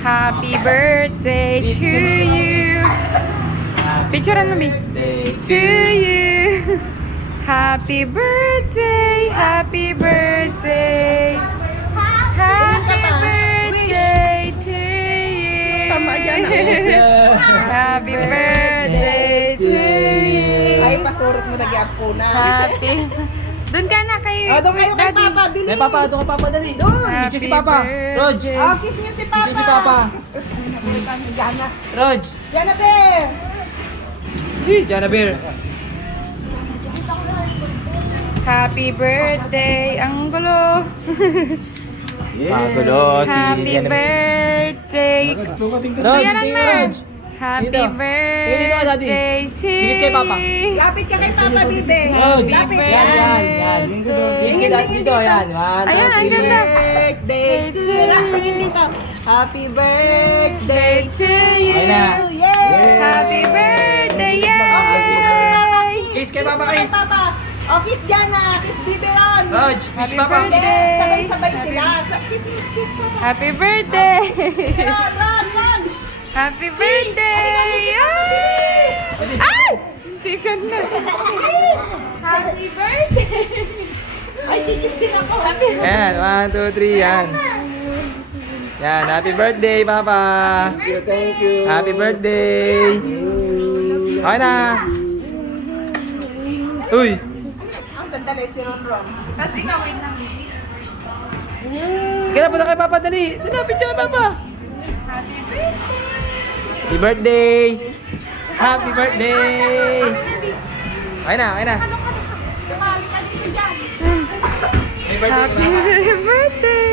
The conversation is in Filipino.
Happy birthday to you. Picturean mo, Bi. To you. Happy birthday, happy birthday. Happy birthday to you. Tama yan Happy birthday to you. Ay, pasurot mo nagyap po na. Happy. Doon ka na kay Doon kayo kay Daddy. Papa, bilis. May Papa, doon ka Papa, dali. Doon! Happy Kiss si Papa. Rog! birthday. Kiss niyo si Papa. Kiss si Papa. Jana. Rog! Jana, Bear. Jana Bear. Happy birthday. Ang gulo. Pagulo si Happy Jana Bear. birthday. Rog! Kuya Ran Merge. Happy Dito. Dito ka, Daddy. birthday to Dikit kay Papa. Lapit ka kay Papa, Bibe. Rog! Lapit Yan, yan, yan. Kiss Tingin, kita tingin dito, dito. yan. One, Ayan, two, andyan three. na. Birthday to you. Tingin dito. Happy birthday to you. Ayun na. Yay! Happy birthday. Kiss niyo si Papa. Kiss kay Papa, mo kay kiss. Papa. Kiss Jana. Kiss Biberon. Rog! Kiss Happy Papa. birthday. Sabay-sabay sila. Kiss Papa. Happy birthday. Run. Happy birthday. Ay! Tikan na. Happy birthday. Ay, kikis din ako. Yan, 1, 2, 3, yan. Yan, happy birthday, Papa. Thank you. Happy birthday. Okay na. Uy. Ang sandali, si Ron. Tapos ikaw, wait lang. Kaya punta kay Papa, dali. Dinapit siya kay Papa. Happy birthday. Happy birthday. Happy birthday. Okay na, okay na. Sumali ka dito dyan. Happy birthday, Happy Papa. birthday.